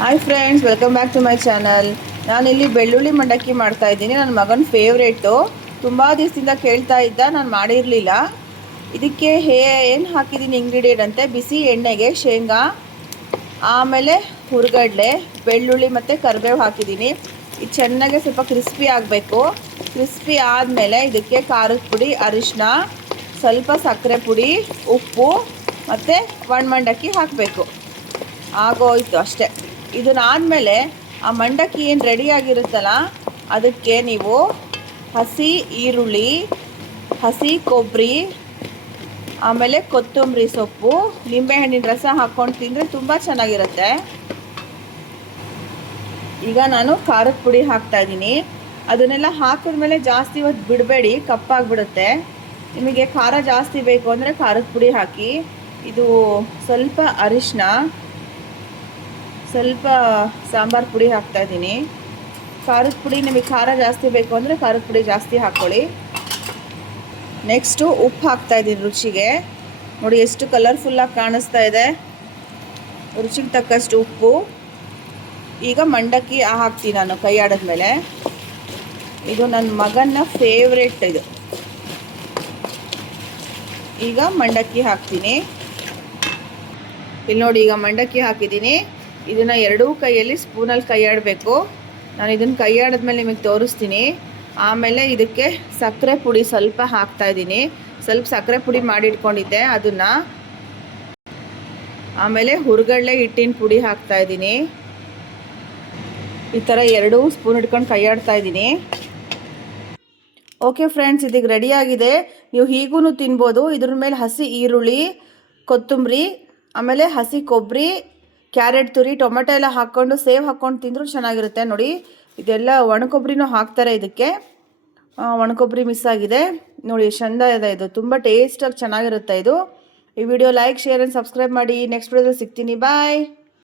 Hi friends, welcome back to my channel. ನಾನಿಲ್ಲಿ ಬೆಳ್ಳುಳ್ಳಿ ಮಂಡಕ್ಕಿ ಮಾಡ್ತಾ ಇದ್ದೀನಿ. ನನ್ನ ಮಗನ ಫೇವ್ರೇಟು. ತುಂಬ ದಿವಸದಿಂದ ಕೇಳ್ತಾ ಇದ್ದ, ನಾನು ಮಾಡಿರಲಿಲ್ಲ. ಇದಕ್ಕೆ ಏನು ಹಾಕಿದ್ದೀನಿ ಇಂಗ್ರೀಡಿಯೆಂಟ್ ಅಂತೆ, ಬಿಸಿ ಎಣ್ಣೆಗೆ ಶೇಂಗಾ, ಆಮೇಲೆ ಹುರ್ಗಡ್ಲೆ, ಬೆಳ್ಳುಳ್ಳಿ ಮತ್ತು ಕರಿಬೇವು ಹಾಕಿದ್ದೀನಿ. ಇದು ಚೆನ್ನಾಗಿ ಸ್ವಲ್ಪ ಕ್ರಿಸ್ಪಿ ಆಗಬೇಕು. ಕ್ರಿಸ್ಪಿ ಆದಮೇಲೆ ಇದಕ್ಕೆ ಖಾರದ ಪುಡಿ, ಅರಿಶಿನ, ಸ್ವಲ್ಪ ಸಕ್ಕರೆ ಪುಡಿ, ಉಪ್ಪು ಮತ್ತು ಮಂಡಕ್ಕಿ ಹಾಕಬೇಕು. ಆಗೋಯ್ತು ಅಷ್ಟೇ. ಇದನ್ನಾದಮೇಲೆ ಆ ಮಂಡಕ್ಕಿ ಏನು ರೆಡಿಯಾಗಿರುತ್ತಲ್ಲ, ಅದಕ್ಕೆ ನೀವು ಹಸಿ ಈರುಳ್ಳಿ, ಹಸಿ ಕೊಬ್ಬರಿ, ಆಮೇಲೆ ಕೊತ್ತಂಬರಿ ಸೊಪ್ಪು, ನಿಂಬೆಹಣ್ಣಿನ ರಸ ಹಾಕ್ಕೊಂಡು ತಿಂದರೆ ತುಂಬ ಚೆನ್ನಾಗಿರುತ್ತೆ. ಈಗ ನಾನು ಖಾರದ ಪುಡಿ ಹಾಕ್ತಾಯಿದ್ದೀನಿ. ಅದನ್ನೆಲ್ಲ ಹಾಕಿದ್ಮೇಲೆ ಜಾಸ್ತಿ ಹೊತ್ತು ಬಿಡಬೇಡಿ, ಕಪ್ಪಾಗಿಬಿಡುತ್ತೆ. ನಿಮಗೆ ಖಾರ ಜಾಸ್ತಿ ಬೇಕು ಅಂದರೆ ಖಾರದ ಪುಡಿ ಹಾಕಿ. ಇದು ಸ್ವಲ್ಪ ಅರಿಶಿನ, ಸ್ವಲ್ಪ ಸಾಂಬಾರು ಪುಡಿ ಹಾಕ್ತಾಯಿದ್ದೀನಿ. ಖಾರದ ಪುಡಿ ನಿಮಗೆ ಖಾರ ಜಾಸ್ತಿ ಬೇಕು ಅಂದರೆ ಖಾರದ ಪುಡಿ ಜಾಸ್ತಿ ಹಾಕ್ಕೊಳ್ಳಿ. ನೆಕ್ಸ್ಟು ಉಪ್ಪು ಹಾಕ್ತಾಯಿದ್ದೀನಿ ರುಚಿಗೆ. ನೋಡಿ ಎಷ್ಟು ಕಲರ್ಫುಲ್ಲಾಗಿ ಕಾಣಿಸ್ತಾ ಇದೆ. ರುಚಿಗೆ ತಕ್ಕಷ್ಟು ಉಪ್ಪು. ಈಗ ಮಂಡಕ್ಕಿ ಹಾಕ್ತೀನಿ ನಾನು ಕೈ ಆಡಿದ್ಮೇಲೆ. ಇದು ನನ್ನ ಮಗನ ಫೇವ್ರೇಟ್ ಇದು. ಈಗ ಮಂಡಕ್ಕಿ ಹಾಕ್ತೀನಿ. ಇಲ್ಲಿ ನೋಡಿ, ಈಗ ಮಂಡಕ್ಕಿ ಹಾಕಿದ್ದೀನಿ. ಇದನ್ನು ಎರಡೂ ಕೈಯಲ್ಲಿ ಸ್ಪೂನಲ್ಲಿ ಕೈ ಆಡಬೇಕು. ನಾನು ಇದನ್ನು ಕೈ ಆಡಿದ್ಮೇಲೆ ನಿಮಗೆ ತೋರಿಸ್ತೀನಿ. ಆಮೇಲೆ ಇದಕ್ಕೆ ಸಕ್ಕರೆ ಪುಡಿ ಸ್ವಲ್ಪ ಹಾಕ್ತಾಯಿದ್ದೀನಿ. ಸ್ವಲ್ಪ ಸಕ್ಕರೆ ಪುಡಿ ಮಾಡಿಟ್ಕೊಂಡಿದ್ದೆ ಅದನ್ನು. ಆಮೇಲೆ ಹುರ್ಗಡ್ಲೆ ಹಿಟ್ಟಿನ ಪುಡಿ ಹಾಕ್ತಾಯಿದ್ದೀನಿ. ಈ ಥರ ಎರಡೂ ಸ್ಪೂನ್ ಇಟ್ಕೊಂಡು ಕೈ ಆಡ್ತಾಯಿದ್ದೀನಿ. ಓಕೆ ಫ್ರೆಂಡ್ಸ್, ಇದಕ್ಕೆ ರೆಡಿಯಾಗಿದೆ. ನೀವು ಹೀಗೂ ತಿನ್ಬೋದು. ಇದ್ರ ಮೇಲೆ ಹಸಿ ಈರುಳ್ಳಿ, ಕೊತ್ತಂಬರಿ, ಆಮೇಲೆ ಹಸಿ ಕೊಬ್ಬರಿ, ಕ್ಯಾರೆಟ್ ತುರಿ, ಟೊಮೆಟೊ ಎಲ್ಲ ಹಾಕ್ಕೊಂಡು ಸೇವ್ ಹಾಕ್ಕೊಂಡು ತಿಂದರೂ ಚೆನ್ನಾಗಿರುತ್ತೆ. ನೋಡಿ, ಇದೆಲ್ಲ ಒಣಕೊಬ್ಬರಿನೂ ಹಾಕ್ತಾರೆ ಇದಕ್ಕೆ. ಒಣಕೊಬ್ಬರಿ ಮಿಸ್ ಆಗಿದೆ. ನೋಡಿ ಎಷ್ಟು ಚಂದ ಇದೆ ಇದು. ತುಂಬ ಟೇಸ್ಟಾಗಿ ಚೆನ್ನಾಗಿರುತ್ತೆ ಇದು. ಈ video like, share and subscribe ಮಾಡಿ. ನೆಕ್ಸ್ಟ್ ವಿಡಿಯೋದಲ್ಲಿ ಸಿಗ್ತೀನಿ. ಬಾಯ್.